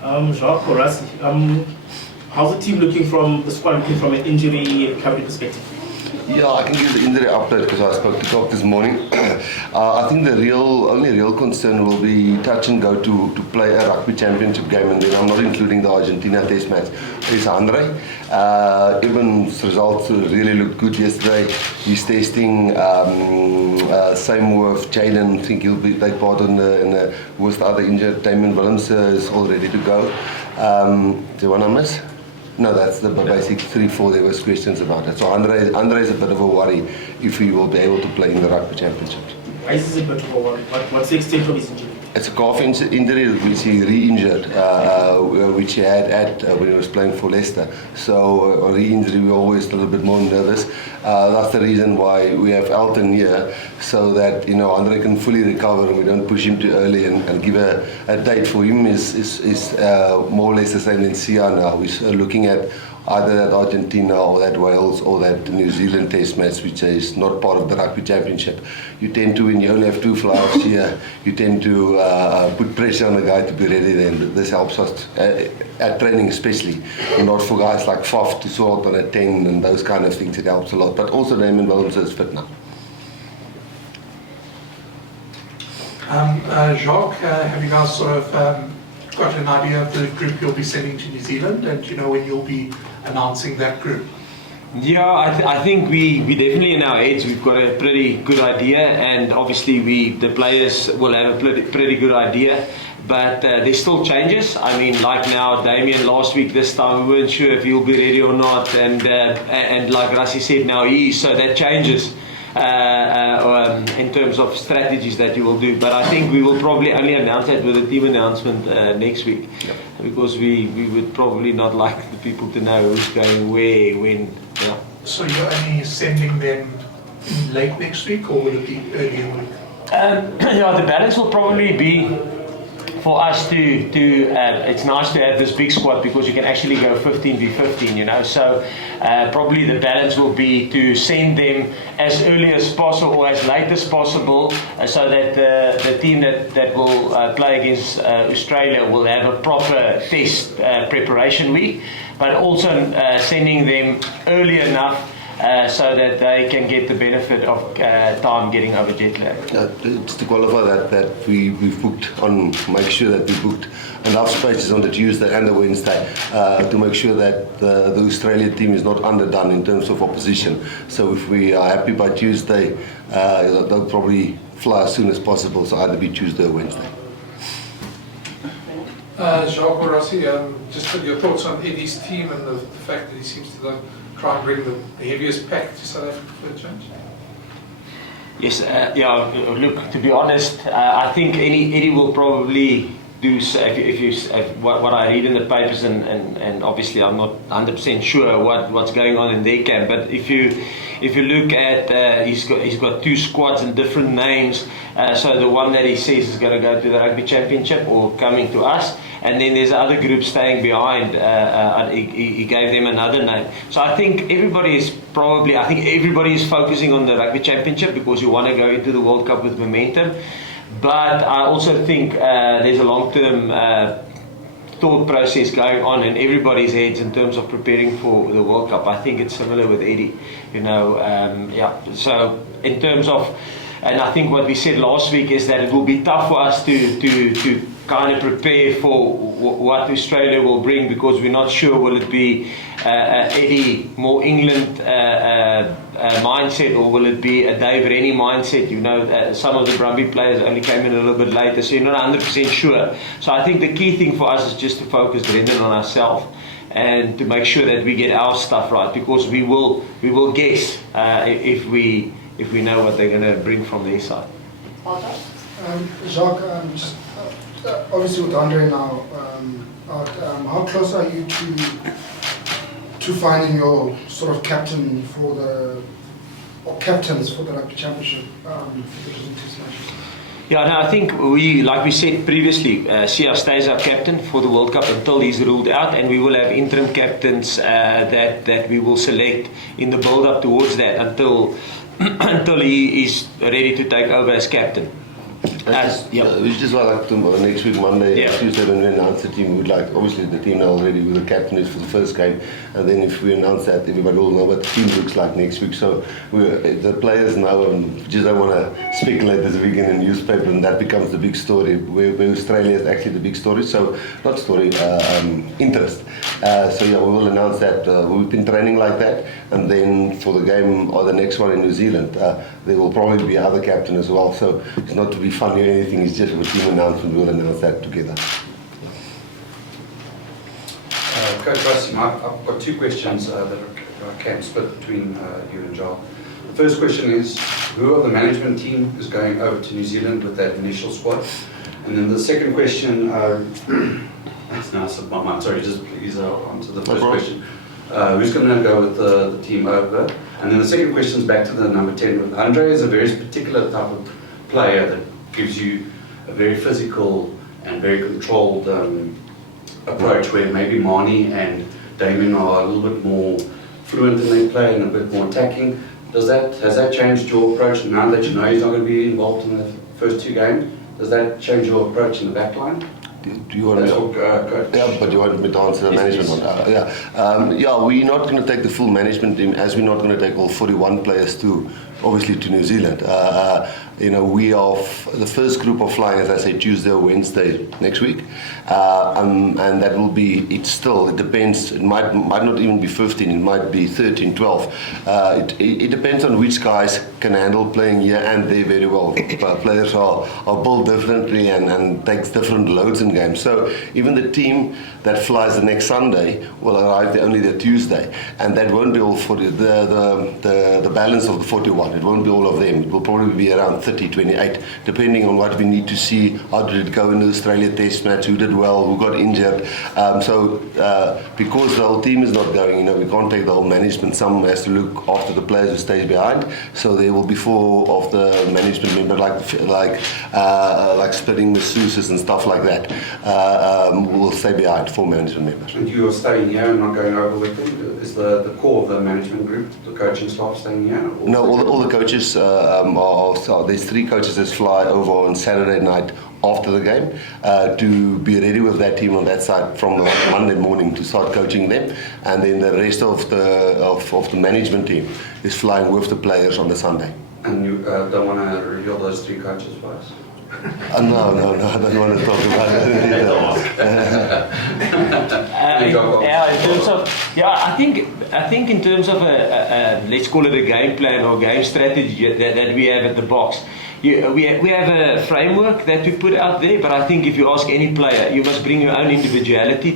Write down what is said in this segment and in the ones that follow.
Jacques or Rassie, how's the team looking from the squad looking from an injury recovery perspective? Yeah, I can give the injury update because I spoke to Doc this morning. I think the only real concern will be touch and go to play a Rugby Championship game, and then I'm not including the Argentina Test match. Is Andre. Evan's results really looked good yesterday. He's testing. Same with Jaden. I think he'll take part in the with the other injured. Damien Willems is all ready to go. Do you want to miss? No, that's the basic 3-4 there was questions about it. So Andre is a bit of a worry if he will be able to play in the Rugby Championship. Why is this a bit of a worry? What's the extent of his injury? It's a calf injury which he re-injured, which he had when he was playing for Leicester. So re-injury, we're always a little bit more nervous. That's the reason why we have Elton here, so that Andre can fully recover and we don't push him too early and give a date for him is more or less the same in Sia now. We're looking at either that Argentina or that Wales or that New Zealand Test match, which is not part of the Rugby Championship. You tend to, when you only have 2 fly-offs here, you tend to put pressure on the guy to be ready then. This helps us at training especially, and not for guys like Faf to sort on a 10 and those kind of things. It helps a lot. But also Damien Willems is fit now. Jacques, have you guys sort of got an idea of the group you'll be sending to New Zealand, and when you'll be announcing that group? Yeah, I think we definitely in our heads we've got a pretty good idea, and obviously the players will have a pretty good idea, but there's still changes. I mean, like now Damien last week, this time we weren't sure if he'll be ready or not, and like Rassie said, now he is, so that changes in terms of strategies that you will do. But I think we will probably only announce that with a team announcement next week, because we would probably not like the people to know who's going where, when. Yeah. So you're only sending them late next week, or will it be earlier week? Yeah, the balance will probably be for us to it's nice to have this big squad because you can actually go 15v15, so probably the balance will be to send them as early as possible or as late as possible, so that the team that will play against Australia will have a proper test preparation week, but also sending them early enough so that they can get the benefit of time getting over jet lag. Just to qualify that we've booked make sure that we booked enough spaces on the Tuesday and the Wednesday to make sure that the Australian team is not underdone in terms of opposition. So if we are happy by Tuesday, they'll probably fly as soon as possible, so either be Tuesday or Wednesday. Jacques or Rassie, just your thoughts on Eddie's team and the fact that he seems to try and bring the heaviest pack to South Africa for a change? Yes, look, to be honest, I think Eddie will probably do, what I read in the papers, and obviously I'm not 100% sure what's going on in their camp, but if you look at, he's got 2 squads and different names, so the one that he says is going to go to the Rugby Championship or coming to us, and then there's other groups staying behind. He gave them another name. So I think everybody is focusing on the Rugby Championship because you want to go into the World Cup with momentum. But I also think there's a long-term thought process going on in everybody's heads in terms of preparing for the World Cup. I think it's similar with Eddie, So in terms of, and I think what we said last week is that it will be tough for us to kind of prepare for what Australia will bring, because we're not sure will it be Eddie more England mindset, or will it be a Dave Rennie mindset? Some of the Brumby players only came in a little bit later, so you're not 100% sure. So I think the key thing for us is just to focus Brendan on ourselves and to make sure that we get our stuff right, because we will guess if we know what they're going to bring from their side. Jacques, obviously with Andre now out, how close are you to finding your sort of captain captains for the Rugby Championship for the Test matches? Yeah, no, I think like we said previously, Sia stays our captain for the World Cup until he's ruled out, and we will have interim captains that we will select in the build-up towards that until he is ready to take over as captain. We just like to next week, Monday, Tuesday, when we announce the team, we'd like, obviously the team now already with the captain is for the first game, and then if we announce that, everybody will know what the team looks like next week. So the players now, just don't want to speculate this weekend in the newspaper, and that becomes the big story, where Australia is actually the big story, so not story, interest. So yeah, we will announce that. We've been training like that, and then for the game or the next one in New Zealand, there will probably be other captain as well, so it's not to be funny or anything, it's just a team announcement. We'll announce that together. Coach Rassie, I've got two questions that I can split between you and Jacques. The first question is, who of the management team is going over to New Zealand with that initial squad? And then the second question, that's now slipped my mind, sorry, just please answer the first question. Who's going to go with the team over? And then the second question is back to the number 10. Andre is a very particular type of player that gives you a very physical and very controlled approach, where maybe Mani and Damien are a little bit more fluent in their play and a bit more attacking. Has that changed your approach now that you know he's not going to be involved in the first two games? Does that change your approach in the back line? Do you want but you want me to answer the management one? Yeah, we're not going to take the full management team, as we're not going to take all 41 players obviously to New Zealand. We are the first group of flying, as I say, Tuesday or Wednesday next week, and that will be, it depends, it might not even be 15, it might be 13, 12. It depends on which guys can handle playing here and there very well. Players are built differently and takes different loads in games. So even the team that flies the next Sunday will arrive only the Tuesday, and that won't be all for the balance of the 41. It won't be all of them. It will probably be around 30, 28, depending on what we need to see. How did it go in the Australia Test match? Who did well? Who got injured? Because the whole team is not going, we can't take the whole management. Some has to look after the players who stays behind. So there will be 4 of the management members, like splitting masseuses and stuff like that. Will stay behind, 4 management members. And you are staying here and not going over with them? Is the core of the management group, the coaching staff, staying here? No, all the coaches there's 3 coaches that fly over on Saturday night after the game to be ready with that team on that side from Monday morning to start coaching them, and then the rest of the management team is flying with the players on the Sunday. And you don't want to reveal those 3 coaches for us? No, I don't want to talk about that. I think in terms of let's call it a game plan or game strategy that we have at the box. We have a framework that we put out there, but I think if you ask any player, you must bring your own individuality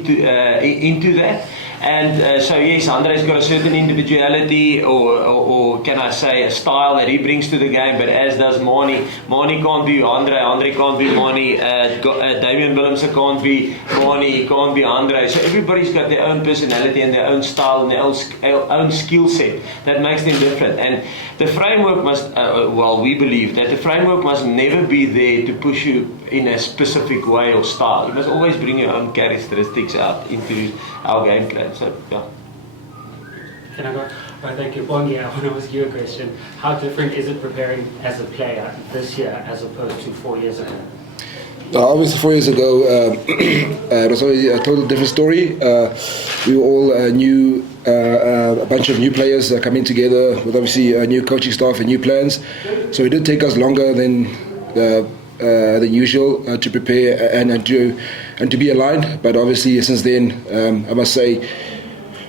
into that. And so yes, Andre's got a certain individuality, or can I say a style that he brings to the game, but as does Mani. Mani can't be Andre can't be Mani, Damien Willemse can't be Mani, can't be Andre. So everybody's got their own personality and their own style and their own skill set that makes them different. And the framework must, we believe that the framework must never be there to push you in a specific way or style. You must always bring your own characteristics out into our game plan. So, yeah. Can I go? Well, thank you. Bongi, I want to ask you a question. How different is it preparing as a player this year as opposed to 4 years ago? Obviously 4 years ago, it was always a total different story. We were all new, a bunch of new players coming together with obviously a new coaching staff and new plans. So it did take us longer than usual to prepare and to be aligned. But obviously since then, I must say,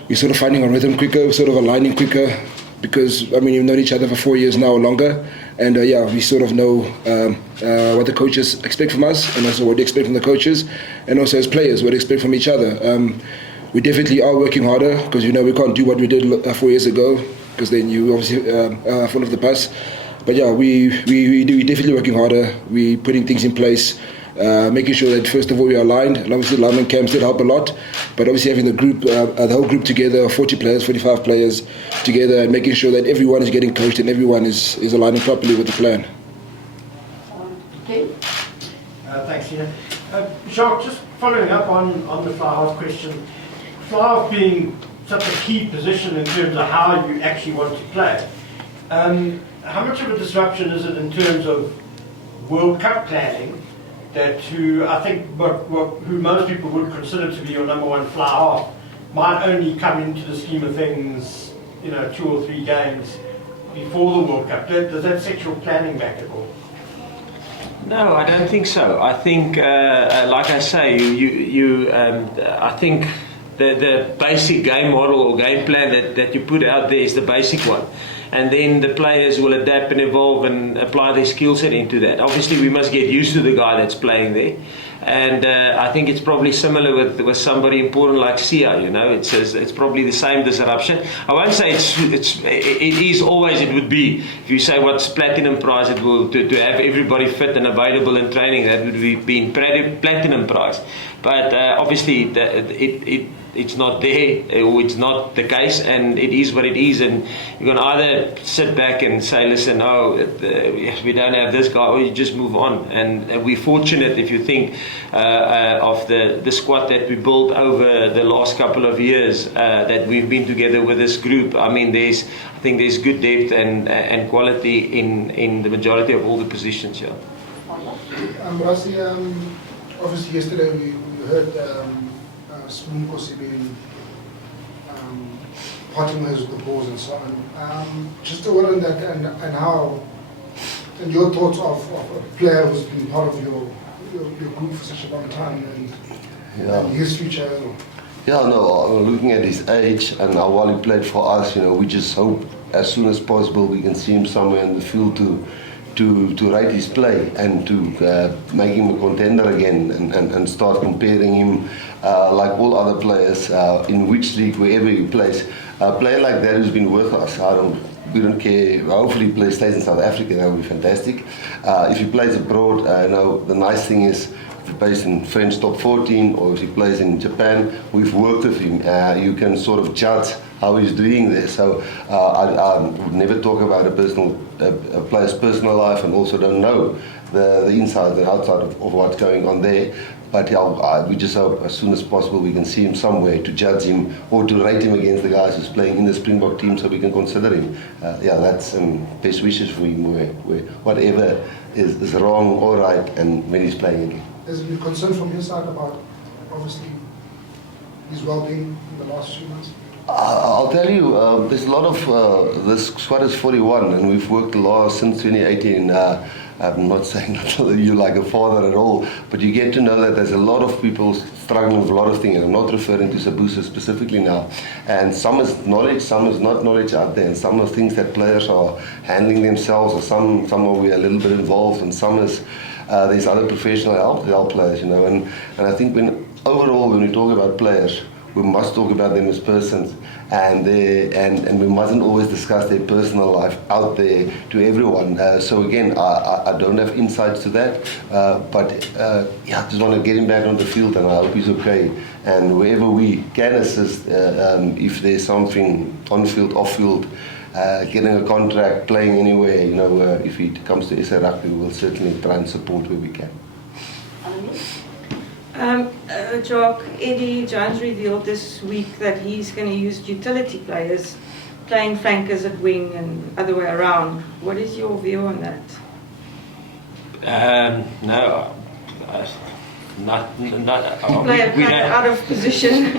we're sort of finding our rhythm quicker, sort of aligning quicker, because we've known each other for 4 years now or longer, and we sort of know what the coaches expect from us, and also what they expect from the coaches, and also as players what they expect from each other. We definitely are working harder, because we can't do what we did 4 years ago, because then you obviously are full of the bus. But yeah, we're definitely working harder. We're putting things in place, making sure that first of all we are aligned, and obviously alignment camps did help a lot. But obviously having the whole group together, 40 players, 45 players together, and making sure that everyone is getting coached and everyone is aligning properly with the plan. Okay. Thanks, Tina. Jacques, just following up on the fly-half question. Fly-half being such a key position in terms of how you actually want to play. How much of a disruption is it in terms of World Cup planning, that who I think who most people would consider to be your number one fly half might only come into the scheme of things, 2 or 3 games before the World Cup. Does that set your planning back at all? No, I don't think so. I think, like I say, I think the basic game model or game plan that you put out there is the basic one. And then the players will adapt and evolve and apply their skill set into that. Obviously, we must get used to the guy that's playing there. And I think it's probably similar with somebody important like Sia. It's probably the same disruption. I won't say it would be. If you say what's platinum prize, it will to have everybody fit and available in training. That would be in platinum prize. But obviously, it's not there, or it's not the case, and it is what it is. And you're going to either sit back and say, listen, we don't have this guy, or you just move on. And we're fortunate, if you think of the squad that we built over the last couple of years, that we've been together with this group. I mean, I think there's good depth and quality in the majority of all the positions. Yeah. Rassie, obviously yesterday we heard Sbu Nkosi being parting ways with the Bulls and so on. Just a word on that and how, and your thoughts of a player who's been part of your group for such a long time and his future as well. Yeah, no, looking at his age and how well he played for us, we just hope as soon as possible we can see him somewhere in the field to rate his play and to make him a contender again and start comparing him like all other players in which league, wherever he plays. A player like that who's been with us, we don't care. Hopefully he stays in South Africa, that would be fantastic. If he plays abroad, the nice thing is, if he plays in French top 14 or if he plays in Japan, we've worked with him. You can sort of judge how he's doing there. So I would never talk about a player's personal life, and also don't know the inside and outside of what's going on there. But we just hope as soon as possible we can see him somewhere to judge him or to rate him against the guys who's playing in the Springbok team, so we can consider him. That's best wishes for him where whatever is wrong or right, and when he's playing again. There's been concern from your side about, obviously, his well-being in the last few months? I'll tell you, there's a lot of, this squad is 41 and we've worked since 2018. I'm not saying that you're like a father at all, but you get to know that there's a lot of people struggling with a lot of things, and I'm not referring to Sbu specifically now. And some is knowledge, some is not knowledge out there, and some are things that players are handling themselves, or some are we a little bit involved, and some is there's other professional help players, and I think overall when we talk about players, we must talk about them as persons, and we mustn't always discuss their personal life out there to everyone. So again, I don't have insights to that, but I just want to get him back on the field, and I hope he's okay. And wherever we can assist, if there's something on field, off field, getting a contract, playing anywhere, if it comes to SA Rugby, we'll certainly try and support where we can. Jacques, Eddie Jones revealed this week that he's going to use utility players playing flankers at wing and other way around. What is your view on that? No. Not player kind of out of position.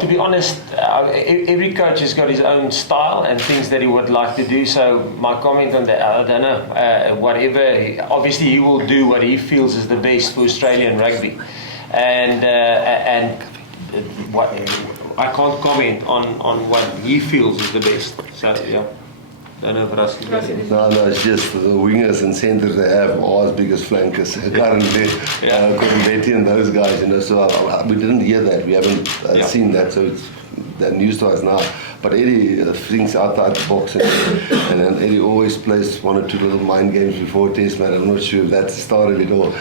To be honest, every coach has got his own style and things that he would like to do. So my comment on that, I don't know. Whatever, obviously he will do what he feels is the best for Australian rugby, and what I can't comment on what he feels is the best. So yeah. Don't know if Rassie. No, it's just the wingers and centres they have are as big as flankers currently. Betty and those guys, so we didn't hear that. We haven't seen that, so it's news to us now. But Eddie thinks outside the box, and Eddie always plays one or two little mind games before test match. I'm not sure if that's started it or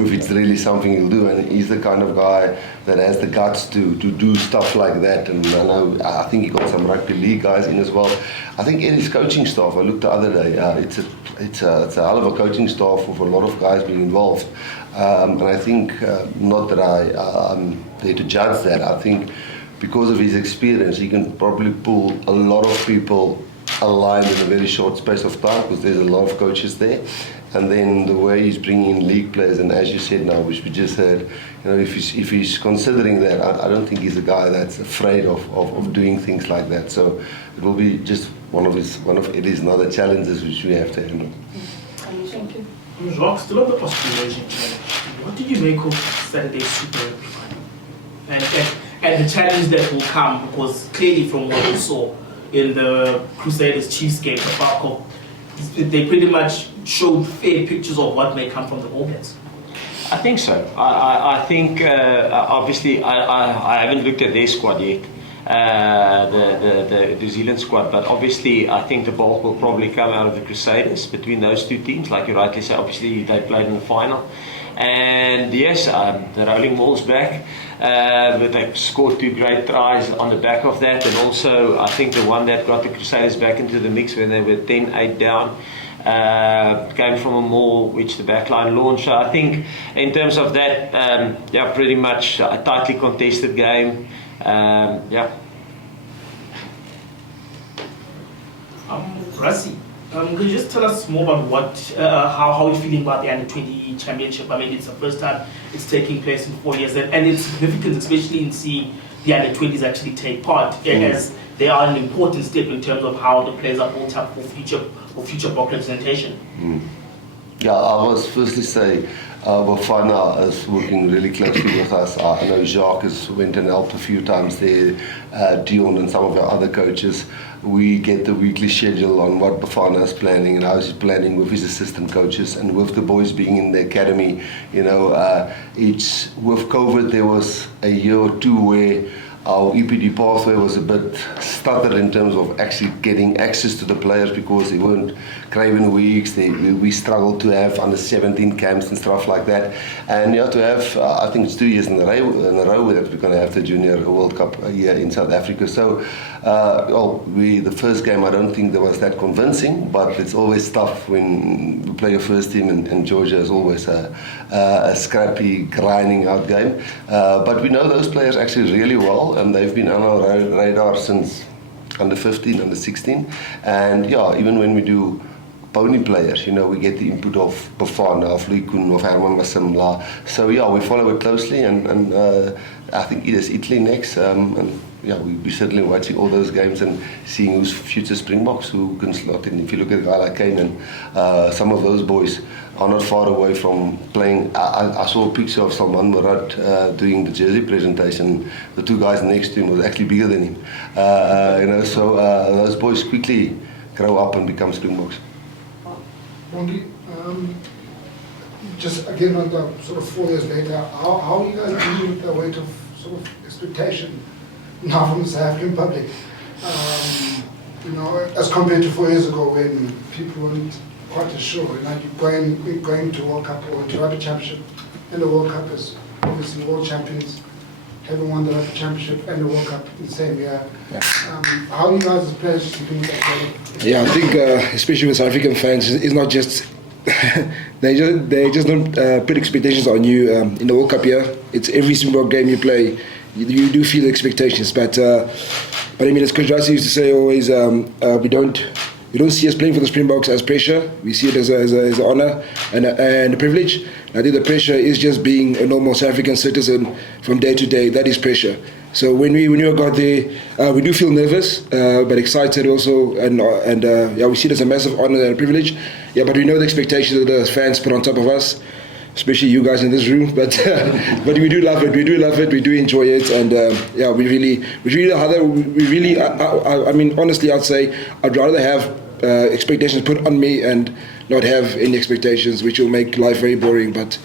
if it's really something he'll do. And he's the kind of guy that has the guts to do stuff like that. And I think he got some rugby league guys in as well. I think Eddie's coaching staff, I looked the other day, it's a hell of a coaching staff with a lot of guys being involved. And I think, not that I'm there to judge that, I think because of his experience, he can probably pull a lot of people aligned in a very short space of time because there's a lot of coaches there. And then the way he's bringing in league players, and as you said now, which we just heard, if he's considering that, I don't think he's a guy that's afraid of doing things like that. So it will be just one of Eddie's other challenges which we have to handle. Thank you. Jacques, still on the Australasian challenge. What did you make of Saturday's Super Rugby final? And the challenge that will come, because clearly from what we saw in the Crusaders Chiefs game, the Falcons, they pretty much showed fair pictures of what may come from the All Blacks. I think so. I think obviously I haven't looked at their squad yet, the New Zealand squad, but obviously I think the bulk will probably come out of the Crusaders between those two teams. Like you rightly say, obviously they played in the final, and yes, the Rolling Ball's back. But they scored 2 great tries on the back of that, and also I think the one that got the Crusaders back into the mix when they were 10-8 down came from a maul which the backline launched. So I think in terms of that, pretty much a tightly contested game. Rassie, could you just tell us more about how you're feeling about the Under-20 Championship? I mean, it's the first time it's taking place in 4 years, and it's significant, especially in seeing the Under-20s actually take part, as they are an important step in terms of how the players are built up for future block representation. Yeah, I must firstly say Bafana is working really closely with us. I know Jacques has went and helped a few times there, Dion and some of our other coaches. We get the weekly schedule on what Bafana is planning and how he's planning with his assistant coaches and with the boys being in the academy. With COVID there was a year or two where our EPD pathway was a bit stuttered in terms of actually getting access to the players because they weren't Craven weeks. We struggled to have under 17 camps and stuff like that. And to have, I think it's 2 years in a row that we're going to have the Junior World Cup here in South Africa. So, the first game I don't think that was that convincing, but it's always tough when you play your first team, and Georgia is always a scrappy, grinding out game. But we know those players actually really well, and they've been on our radar since under 15, under 16. And even when we do pony players, we get the input of Bafana, of Likun, of Herman Masimla. So we follow it closely, and I think it is Italy next. We'll be certainly watching all those games and seeing who's future Springboks, who can slot in. If you look at a guy like Kane, some of those boys are not far away from playing. I saw a picture of Salman Murad doing the jersey presentation. The 2 guys next to him was actually bigger than him. So those boys quickly grow up and become Springboks. Bongi, just again on the sort of 4 years later, how are you guys dealing with the weight of sort of expectation now from the South African public? As compared to 4 years ago when people weren't quite as sure. You're going to World Cup or to Rugby Championship, and the World Cup is obviously world champions. Having won the Rugby Championship and the World Cup in the same year. How are you guys as players dealing with that? Yeah, I think especially with South African fans, it's not just they just don't put expectations on you in the World Cup year. It's every single game you play, you do feel the expectations. But I mean, as Coach Rassie used to say always, we don't see us playing for the Springboks as pressure. We see it as an honour and a privilege. I think the pressure is just being a normal South African citizen from day to day. That is pressure. So when we got there, we do feel nervous, but excited also, and we see it as a massive honour and a privilege. Yeah, but we know the expectations that the fans put on top of us, especially you guys in this room. But but we do love it. We do love it. We do enjoy it, and we really. I mean, honestly, I'd say I'd rather have expectations put on me and not have any expectations, which will make life very boring. But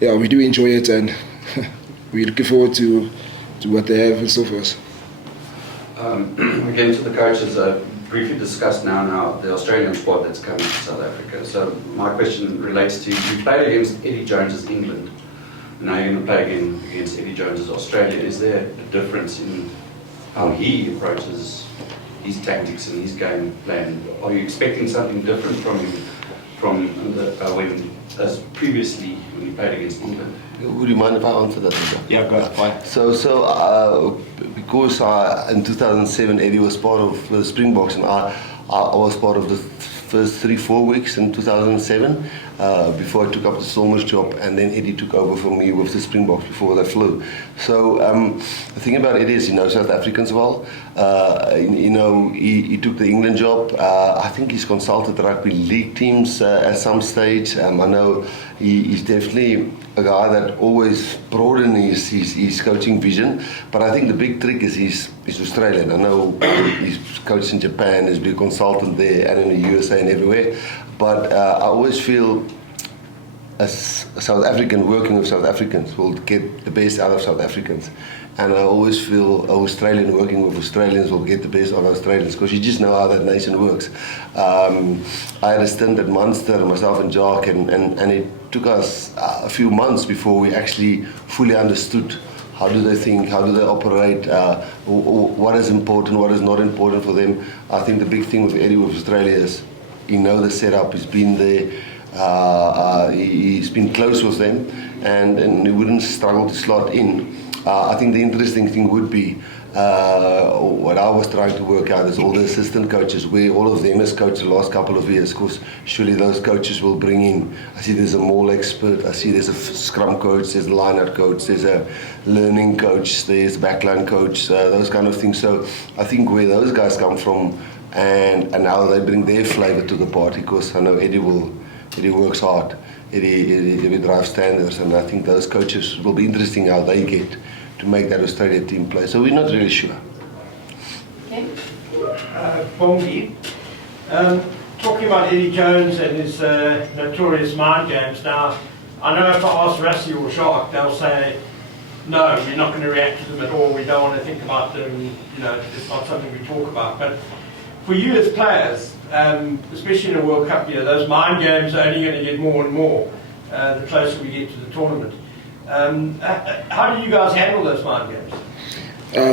we do enjoy it, and we're looking forward to what they have in store for us. Again, to the coaches, briefly discussed now the Australian squad that's coming to South Africa. So my question relates to, you played against Eddie Jones's England, now you're going to play again against Eddie Jones's Australia. Is there a difference in how he approaches his tactics and his game plan? Are you expecting something different from him as previously when you played against England? Would you mind if I answer that? Yeah, go ahead. So because in 2007 Eddie was part of the Springboks, and I I was part of the first 3-4 weeks in 2007 before I took up the Stormers job, and then Eddie took over for me with the Springboks before they flew. So the thing about Eddie is he knows South Africans well. He took the England job. I think he's consulted rugby league teams at some stage. I know he's definitely a guy that always broadens his coaching vision, but I think the big trick is he's Australian. I know he's coached in Japan, he's been a consultant there and in the USA and everywhere, but I always feel a South African working with South Africans will get the best out of South Africans. And I always feel an Australian working with Australians will get the best out of Australians, because you just know how that nation works. I had a stint at Munster, myself and Jacques, and it took us a few months before we actually fully understood how do they think, how do they operate, what is important, what is not important for them. I think the big thing with Eddie with Australia is he knows the setup, he's been there, he's been close with them, and he wouldn't struggle to slot in. I think the interesting thing would be what I was trying to work out is all the assistant coaches, where all of them has coached the last couple of years, because surely those coaches will bring in, I see there's a maul expert, I see there's a scrum coach, there's a line-out coach, there's a learning coach, there's a backline coach, those kind of things. So I think where those guys come from and how they bring their flavour to the party, because I know Eddie works hard. Eddie drives standards, and I think those coaches will be interesting how they get to make that Australia team play. So we're not really sure. Okay. Bongi, talking about Eddie Jones and his notorious mind games. Now, I know if I ask Rassie or Jacques, they'll say, no, we're not going to react to them at all. We don't want to think about them. It's not something we talk about. But for you as players, especially in a World Cup year, those mind games are only going to get more and more the closer we get to the tournament. How do you guys handle those mind games?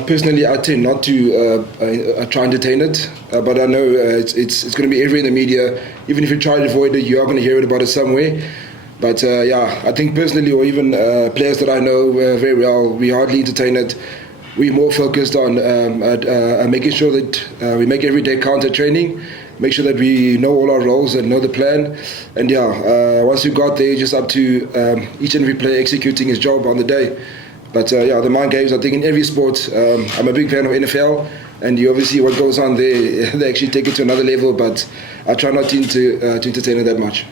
Personally, I tend not to try and entertain it, but I know it's going to be everywhere in the media. Even if you try to avoid it, you are going to hear about it somewhere. But I think personally, or even players that I know very well, we hardly entertain it. We're more focused on making sure that we make every day count at training, make sure that we know all our roles and know the plan. And once you got there, just up to each and every player executing his job on the day. But the mind games, I think in every sport, I'm a big fan of NFL, and you obviously what goes on there, they actually take it to another level, but I try not to entertain it that much.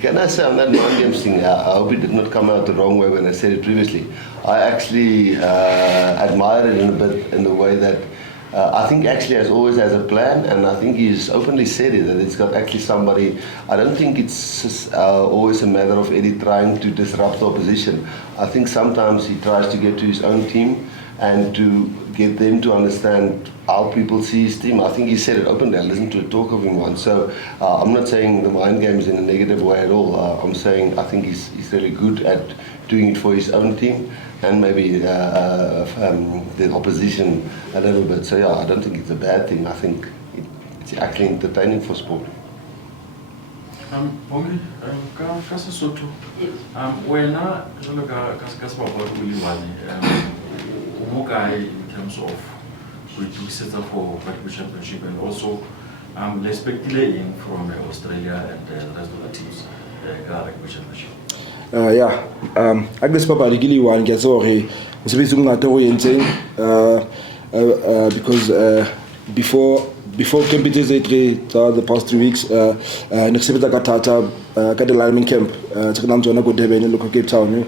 Can I say on that mind games thing, I hope it did not come out the wrong way when I said it previously. I actually admire it in a bit in the way that I think actually always has a plan, and I think he's openly said it, that it's got actually somebody. I don't think it's just, always a matter of Eddie trying to disrupt the opposition. I think sometimes he tries to get to his own team and to get them to understand how people see his team. I think he said it openly. I listened to a talk of him once. So I'm not saying the mind games in a negative way at all. I'm saying I think he's really good at doing it for his own team and maybe the opposition a little bit. So I don't think it's a bad thing. I think it's actually entertaining for sport. Bongi, ka Sesotho, wena jwalo ka sebapadi o le one, o mo kae in terms of reducing for Rugby Championship, and also le expectile in from Australia and the rest of the teams Rugby Championship. I guess Papa Rigili one gets over because before competitors the past 3 weeks next Katata the lineman camp go Durban in local Cape Town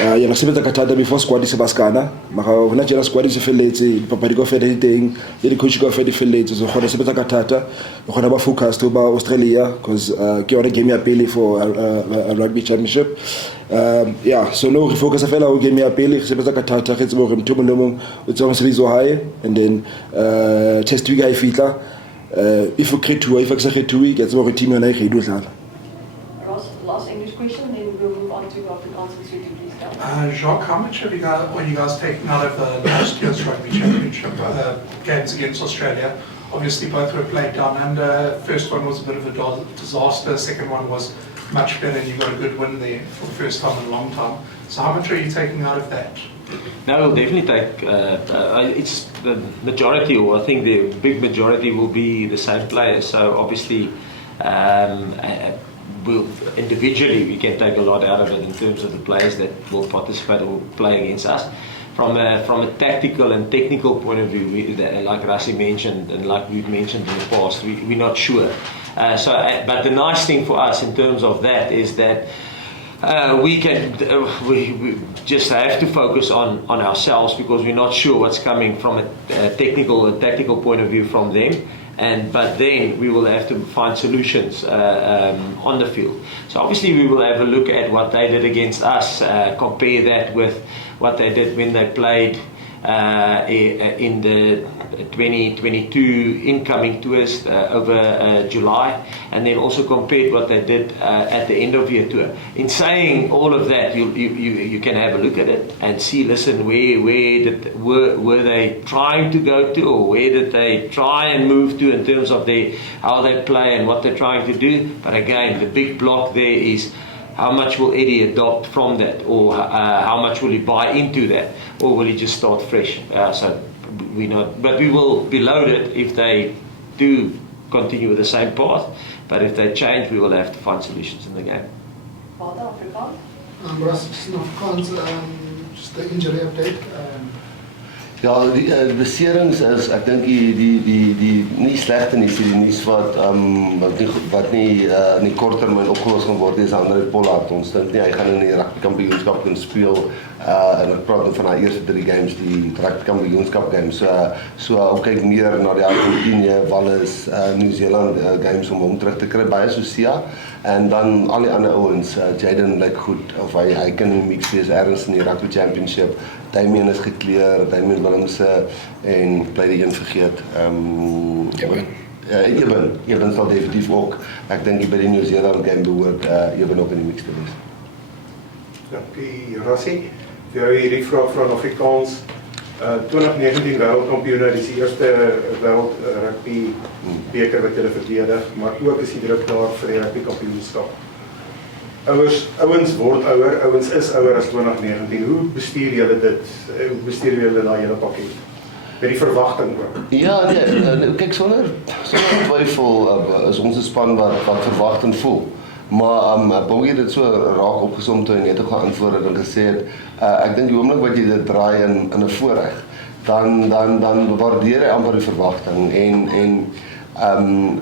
Katata before squad is Baskana maka squad is felletse Papa go fed anything the coach go fed felletse so go sebetsa Katata go ba focus to ba Australia because ke yona game ya pele for a Rugby Championship. So no refocus fela o game ya pele sebetsa Katata re tsebo re motho mo mong o tsama sebizo hae, and then test week I fitla if you create two if you create 2 weeks it's more team yona e re do dlala. Last English question, then we'll move on to Afrikaans and Sotho, please. Jacques, how much were you guys taking out of the last year's Rugby Championship games against Australia? Obviously, both were played down under. First one was a bit of a disaster. Second one was much better and you got a good win there for the first time in a long time. So how much are you taking out of that? No, we'll definitely take, it's the majority, or I think the big majority will be the same players. So obviously, individually we can take a lot out of it in terms of the players that will participate or play against us. From a tactical and technical point of view, like Rassie mentioned and like we've mentioned in the past, we're not sure. But the nice thing for us in terms of that is that we just have to focus on ourselves, because we're not sure what's coming from a tactical point of view from them. But then we will have to find solutions on the field. So obviously we will have a look at what they did against us, compare that with what they did when they played in the 2022 incoming tours over July, and then also compared what they did at the end of year tour. In saying all of that, you can have a look at it and see, listen, were they trying to go to, or where did they try and move to in terms of how they play and what they're trying to do. But again, the big block there is, how much will Eddie adopt from that, or how much will he buy into that, or will he just start fresh? But we will be loaded if they do continue with the same path. But if they change, we will have to find solutions in the game. Rassie, just in Afrikaans, just the injury update. Ja, die beserings is, ek dink die nie slegte nie, die nuus wat nie in die kort termyn opgelos gaan word is Andre Pollard. Ons dink nie hy gaan in die rugby kampioenskap kan speel, en ek praat van die eerste 3 games, die rugby kampioenskap games. So ook kyk meer na die Argentinië, Wallis, Nieu-Seeland games om hom terug te kry, baie so Sia. En dan al die ander ouens, Jaden lyk goed, of hy kan in die mix wees ergens in die Rugby Championship. Damien is gekleer, Damien Willemse, en bly die een vergeet. Eben sal definitief ook, ek dink by die Nieu-Seeland game behoort Eben ook in die mix te wees. Dankie Rassie, vir jou hierdie vraag van Afrikaans. 2019 wêreldkampioene, dis die eerste wêreld rugby beker wat hulle verdedig, maar ook is die druk daar vir die rugby kampioenskap. Ouens word ouer, ouens is ouer as 2019. Hoe bestuur julle dit? Hoe bestuur julle na julle pakket? Met die verwagting ook? Ja, nee, kyk, sonder twyfel is ons 'n span wat verwag en voel. Maar Bongi het dit so raak opgesom toe hy net geantwoord het en gesê het, ek dink die oomblik wat jy dit draai in 'n voorreg, dan waardeer hy amper die verwagting en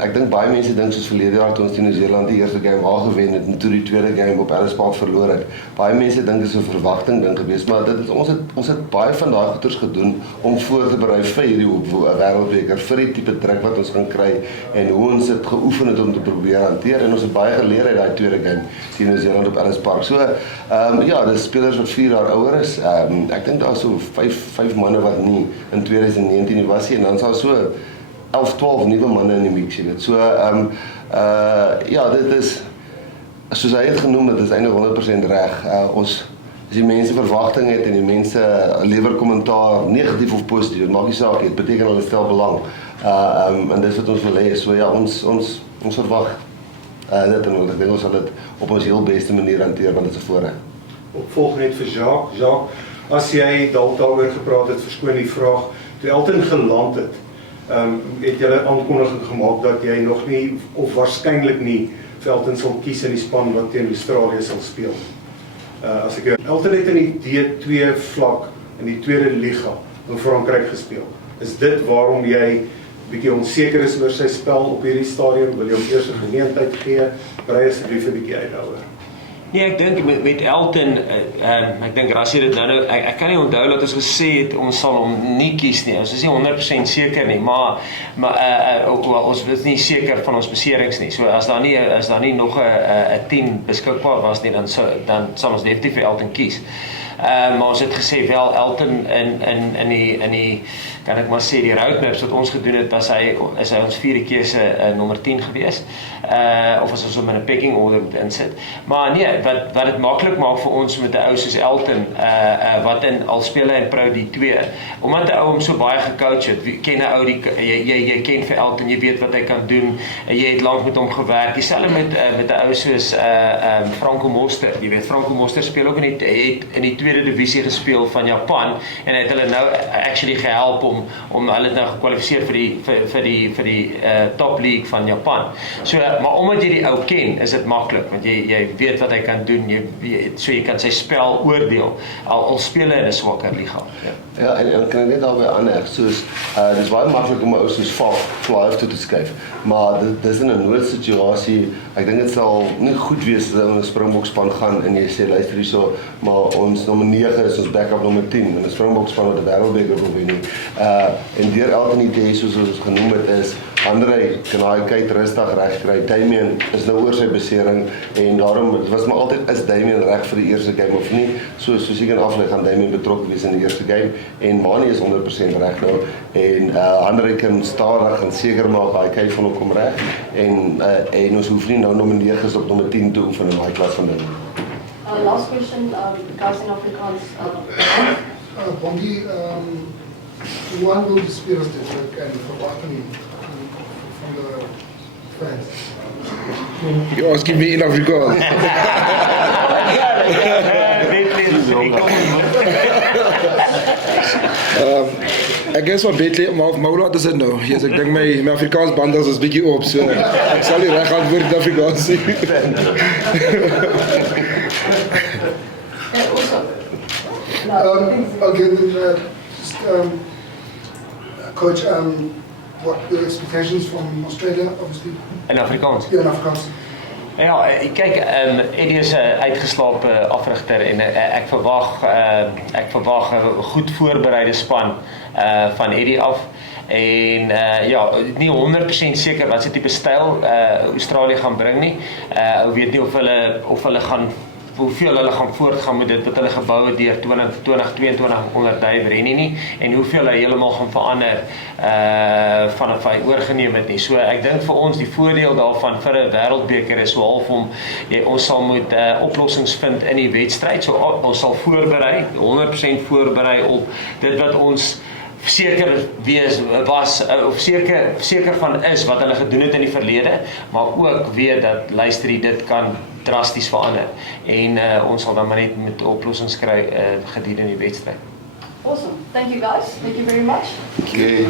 ek dink baie mense dink soos verlede jaar toe ons die Nieu-Seeland die eerste game gewen het en toe die tweede game op Ellis Park verloor het. Baie mense dink dit is 'n verwagting ding geweest, maar ons het baie van daai goeders gedoen om voor te berei vir hierdie wêreldbeker, vir die tipe druk wat ons gaan kry en hoe ons dit geoefen het om te probeer hanteer, en ons het baie geleer uit daai tweede game teen Nieu-Seeland op Ellis Park. So ja, dis spelers wat 4 jaar ouer is. Ek dink daar is so 5 manne wat nie in 2019 was nie, en dan sal so 11-12 nuwe manne in die mix, jy weet. So, ja, dit is, soos hy het genoem, dit is eintlik 100% reg. As die mense verwagting het en die mense lewer kommentaar, negatief of positief, dit maak nie saak, dit beteken hulle stel belang. En dis wat ons wil hê. So ja, ons verwag dit, en ek dink ons sal dit op ons heel beste manier hanteer, want dit is 'n voorreg. Opvolg net vir Jacques. Jacques, as jy dalk daaroor gepraat het, verskoon die vraag, toe Elton geland het, het julle aankondiging gemaak dat jy nog nie, of waarskynlik nie, Elton sal kies in die span wat teen Australië sal speel. As ek Elton het in die D2 vlak in die tweede liga in Frankryk gespeel. Is dit waarom jy bietjie onseker is oor sy spel op hierdie stadium? Wil jy hom eers 'n geleentheid gee? Brei asseblief 'n bietjie uit daaroor. Nee, ek dink met Elton, ek dink Rassie dit nou, ek kan nie onthou dat ons gesê het, ons sal hom nie kies nie, ons is nie 100% seker nie, maar ons is nie seker van ons beserings nie, so as daar nie nog 'n team beskikbaar was nie, dan sal ons definitief vir Elton kies. maar ons het gesê wel Elton in die kan ek maar sê die roadmaps wat ons gedoen het, is hy ons 4de keuse nommer 10 gewees, of as ons hom in 'n pecking order moet insit. Maar nee, wat dit maklik maak vir ons met 'n ou soos Elton, wat al speel hy in Pro D2, omdat 'n ou hom so baie gecoach het, ken 'n ou jy ken vir Elton, jy weet wat hy kan doen, jy het lank met hom gewerk. Dieselfde met 'n ou soos Franco Moster. Jy weet Franco Moster speel ook het in die 2de divisie gespeel van Japan, en hy het hulle nou actually gehelp om hulle nou gekwalifiseer vir die top league van Japan. So, maar omdat jy die ou ken, is dit maklik, want jy weet wat hy kan doen, jy kan sy spel oordeel, al speel hy in 'n swakker liga. Ja, en kan ek net daarbij aanheg, soos, dit is baie maklik om 'n ou soos Flav toe te skuif, maar dit is in 'n noodsituasie. Ek dink dit sal nie goed wees as ons Springboks span gaan en jy sê, luister hierso, maar ons nommer 9 is ons backup nommer 10, en die Springboks span wat die wêreldbeker wil wen nie. En deur Elton Jantjies, soos ons genoem het, is André kan hy kyk rustig reg kry. Damien is nou oor sy besering, en daarom was maar altyd, is Damien reg vir die eerste game of nie? Soos jy kan aflei, gaan Damien betrokke wees in die eerste game, en Mani is 100% reg nou, en André kan stadig en seker maak, hy kyk van hom kom reg, en ons hoef nie nou nommer 9 is op nommer 10 te oefen in die klas van dit. Last question, guys in Afrikaans. Bongi, hoe wil die spelers dit werk en verwagting van de fans? You asking me in Afrikaans? Ek guess wat Bentley, maar hoe laat is dit nou? Yes, ek dink my Afrikaans bandels is bietjie op, so ek sal nie reg antwoord in Afrikaans nie. Coach, what the expectations from Australia, obviously? In Afrikaans? Ja, in Afrikaans. Ja, kyk, Eddie is 'n uitgeslaapte afrigter, en ek verwag 'n goed voorbereide span van Eddie af. En ja, nie 100% seker wat se tipe styl Australië gaan bring nie. Ek weet nie of hulle gaan, hoeveel hulle gaan voortgaan met dit wat hulle gebou het deur 2022 onder Dave Rennie nie, en hoeveel hy heeltemal gaan verander vanaf hy oorgeneem het nie. So ek dink vir ons die voordeel daarvan vir 'n wêreldbeker is so half ons sal moet oplossings vind in die wedstryd. So ons sal voorberei, 100% voorberei op dit wat ons seker was, of seker van is wat hulle gedoen het in die verlede, maar ook weet dat luister, dit kan drasties verander, en ons sal dan maar net met oplossings kry gedurende die wedstryd. Awesome. Thank you guys. Thank you very much. Okay.